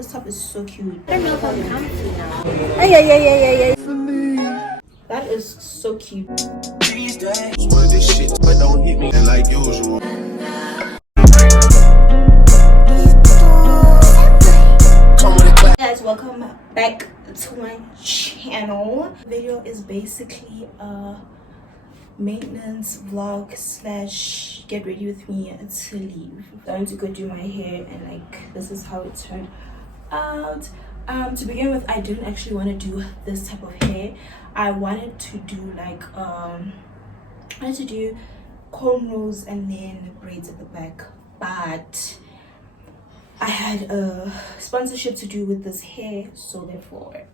This top is so cute. I don't know if I'm comfy now. That is so cute. These days, but this shit, but don't hit me like usual. Guys, welcome back to my channel. Video is basically a maintenance vlog slash get ready with me to leave. I'm going to go do my hair, and like this is how it turned out. To begin with, I didn't actually want to do this type of hair. I wanted to do like cornrows and then braids at the back, but I had a sponsorship to do with this hair, so therefore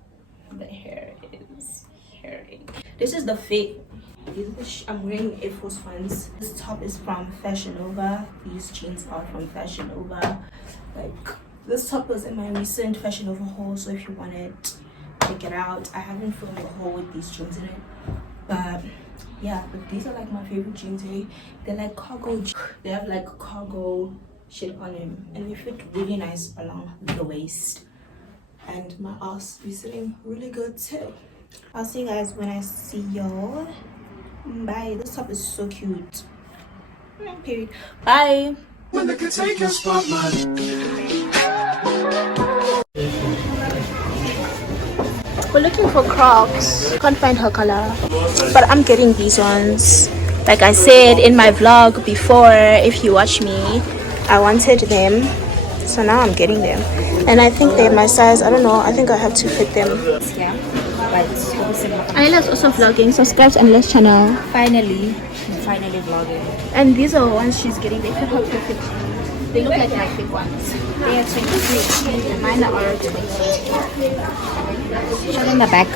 the hair is hairing. This is the fit. I'm wearing Air Force Ones. This top is from Fashion Nova. These jeans are from Fashion Nova. Like, this top was in my recent Fashion Nova haul, so if you want it, check it out. I haven't filmed a haul with these jeans in it, but yeah, but these are like my favorite jeans. They're like cargo. They have like cargo shit on them, and they fit really nice along the waist, and my ass is sitting really good too. I'll see you guys when I see y'all. Bye. This top is so cute. Period. Bye. When they can take your spotlight. We're looking for Crocs. Can't find her color, but I'm getting these ones. Like I said in my vlog before, if you watch me, I wanted them, so now I'm getting them, and I think they're my size. I don't know, I think I have to fit them. Yeah, but Ayla's also vlogging. Subscribe to Ayla's channel. finally vlogging. And these are the ones she's getting. They fit her perfectly. They look like my big ones. They are 23. Mine are 20. Show them the back.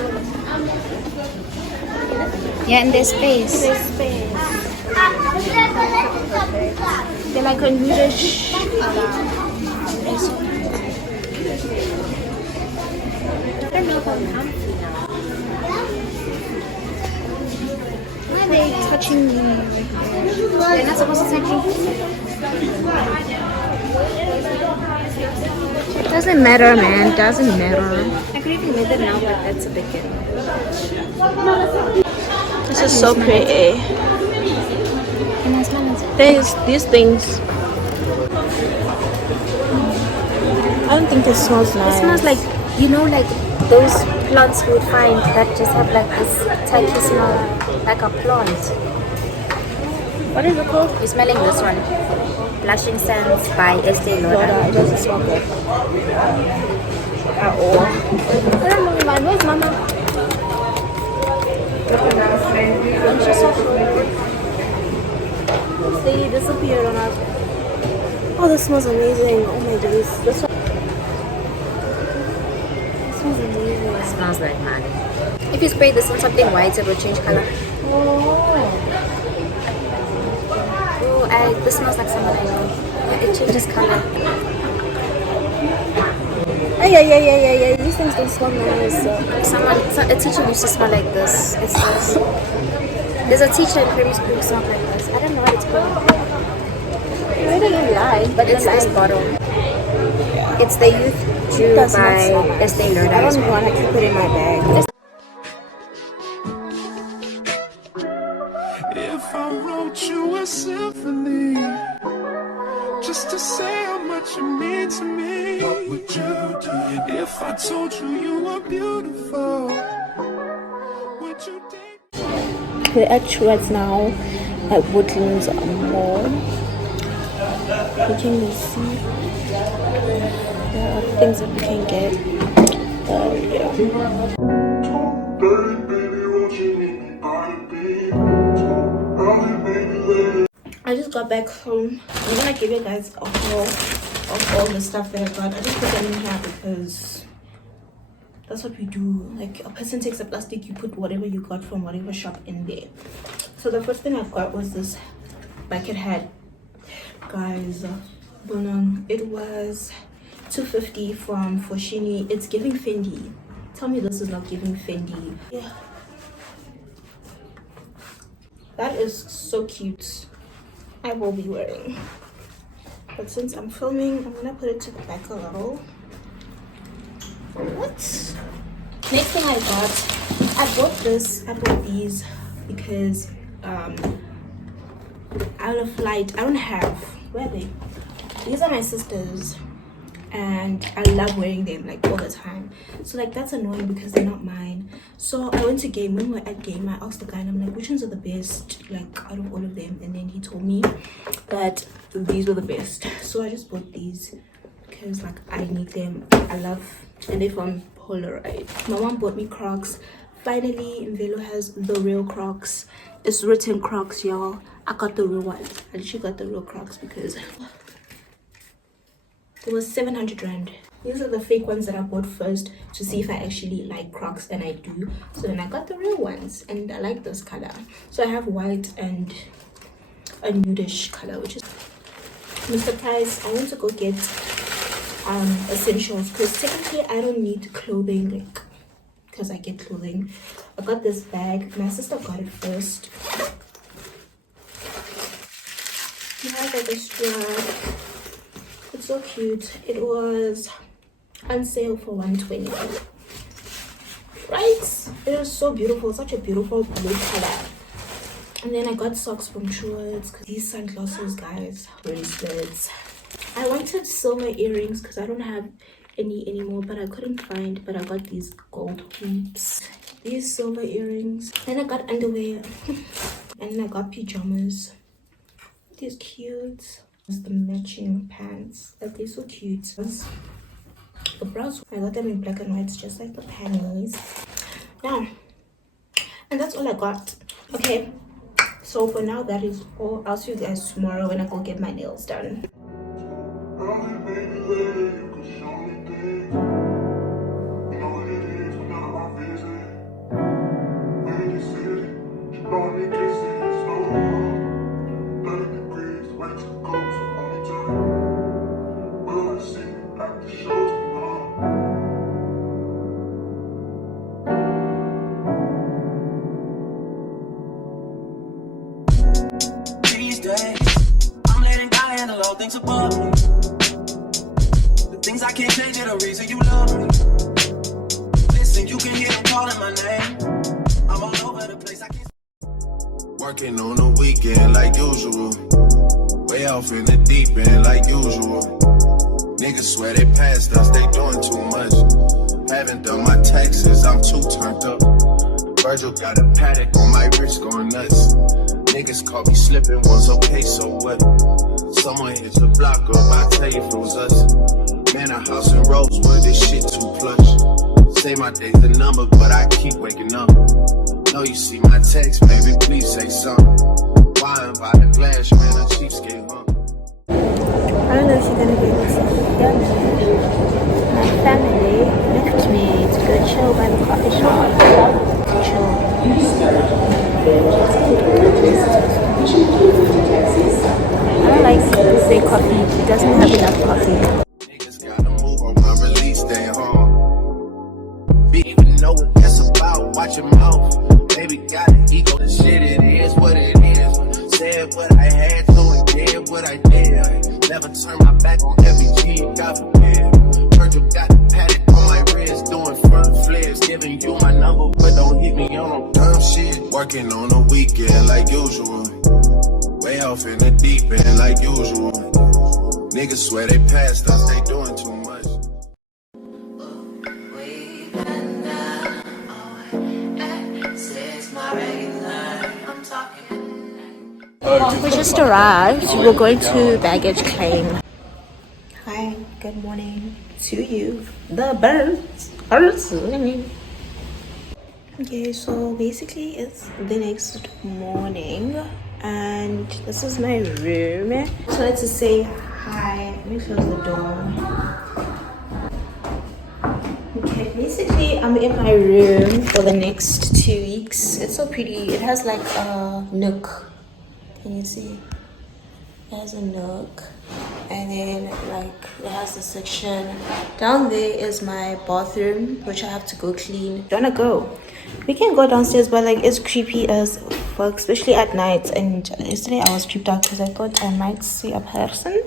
Yeah, in this space. They're like a nudish. I don't know if I'm comfy now. Why are they touching me? They're not supposed to touch me. Doesn't matter, man. Doesn't matter. I could even wear them now, but that's a bit good. This is so pretty. Can I smell it? There's these things. I don't think it smells nice. It smells like, you know, like those plants we would find that just have like this tacky smell, like a plant. What is it called? You're smelling this one. Blushing Sands by Estee Lauder. It doesn't smell good at all. I don't know, man. Where's Mama? When she saw they disappeared on us. Oh, this smells amazing. Oh my days. This one smells amazing. It smells like money. If you spray this on something white, it will change color. Oh, this smells like someone I know. Yeah, it changes color. Yeah. These things don't smell nice. A teacher used to smell like this. It smells. There's a teacher in primary school who smells like this. I don't know what it's called. I don't lie. But it's this bottle. It's the Youth Dew by Estee Lauder. I don't want to keep it in my bag. If I wrote you a symphony, just to say how much you mean to me, what would you do? If I told you you were beautiful, would you take? We're at Schwartz now at Woodlands Mall. You can see there are things that we can get. Yeah. I just got back home. I'm gonna give you guys a haul of all the stuff that I got. I just put them in here because that's what we do. Like, a person takes a plastic, you put whatever you got from whatever shop in there. So the first thing I got was this bucket hat, guys. It was $2.50 from Foschini. It's giving Fendi. Tell me this is not giving Fendi. Yeah, that is so cute. I will be wearing, but since I'm filming, I'm gonna put it to the back a little. Next thing I bought these because out of flight I don't have, where are they? These are my sisters and I love wearing them like all the time, so like that's annoying because they're not mine. So I went to Game. When we were at Game, I asked the guy and I'm like, which ones are the best like out of all of them, and then he told me that these were the best. So I just bought these because like I need them. I love, and they're from Polaroid. My mom bought me Crocs. Finally Mvelo has the real Crocs. It's written Crocs, y'all. I got the real ones. I literally got the real Crocs because it was 700 rand. These are the fake ones that I bought first to see if I actually like Crocs, and I do. So then I got the real ones and I like this color. So I have white and a nudish color, which is Mr. Price. I want to go get essentials because technically I don't need clothing like because I get clothing. I got this bag. My sister got it first. It has like a strap. It's so cute. It was on sale for 120, right? It was so beautiful. Such a beautiful blue color. And then I got socks from Truworths. These sunglasses, guys, bracelets. I wanted silver earrings because I don't have any anymore, but I couldn't find. But I got these gold hoops, these silver earrings. Then I got underwear and then I got pajamas. These cute. The matching pants, like they're so cute. The bras, I got them in black and white, just like the panties. Now, and that's all I got. Okay, so for now that is all. I'll see you guys tomorrow when I go get my nails done. I'm letting God handle all things above me. The things I can't change are the reason you love me. Listen, you can hear them calling my name. I'm all over the place. I can't. Working on the weekend like usual. Way off in the deep end like usual. Niggas swear they passed us, they doing too much. Haven't done my taxes, I'm too turned up. Virgil got a paddock on my wrist going nuts. Niggas caught me slipping once, okay, so what? Someone hit the block up, I tell you if it was us. Man, a house in Rosewood, this shit too plush. Say my day's the number, but I keep waking up. Know you see my text, baby, please say something. Wine by the glass, man, a cheapskate, huh? I don't know if you're gonna be able to hear me. My family left me to go chill by the coffee shop. To chill. I don't like say coffee. It doesn't have enough coffee. Niggas gotta move on my release day, huh? Be even know what that's about. Watch your mouth. Baby got an ego. The shit, it is what it is. Said what I had to and did what I did. Never turn my back on every G, God forbid. Virgil got the paddock on my wrist, doing front flips. Giving you my number, but don't hit me on no dumb shit. Working on the weekend like usual. Way off in the deep end like usual. Niggas swear they passed us, they doing too much. We just arrived. We're going to baggage claim. Hi, good morning to you, the birds. Okay, so basically it's the next morning and this is my room. I just wanted to say hi. Let me close the door. Okay, basically I'm in my room for the next 2 weeks. It's so pretty. It has like a nook. Can you see? It has a nook, and then like it has a section down there is my bathroom, which I have to go clean. Do you wanna go? We can go downstairs, but like it's creepy as fuck, especially at night. And yesterday I was creeped out because I thought I might see a person.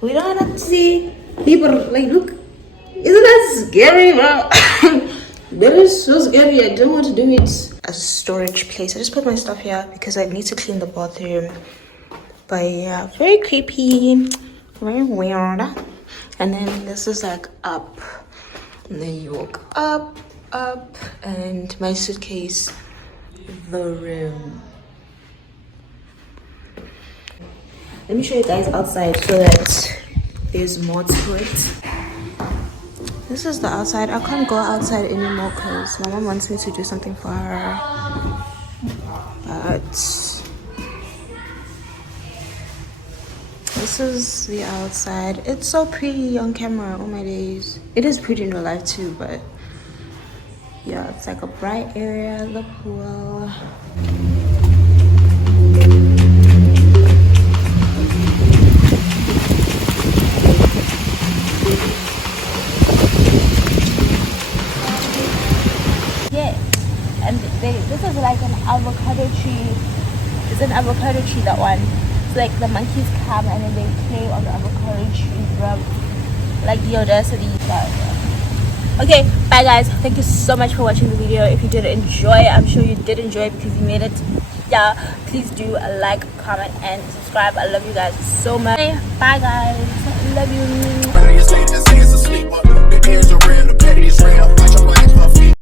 We don't have to see people. Like, look, isn't that scary, bro? That is so scary. I don't want to do it. A storage place. I just put my stuff here because I need to clean the bathroom. But yeah, very creepy, very weird. And then this is like up. And then you walk up, and my suitcase, the room. Let me show you guys outside so that there's more to it. This is the outside. I can't go outside anymore because my mom wants me to do something for her. But this is the outside. It's so pretty on camera. Oh my days. It is pretty in real life too, but yeah, it's like a bright area, the pool. This is like an avocado tree. It's an avocado tree, that one. So like the monkeys come and then they play on the avocado tree, bro. Like the audacity. Okay, bye guys. Thank you so much for watching the video. If you did enjoy, I'm sure you did enjoy because you made it. Yeah, please do like, comment, and subscribe. I love you guys so much. Bye guys. Love you.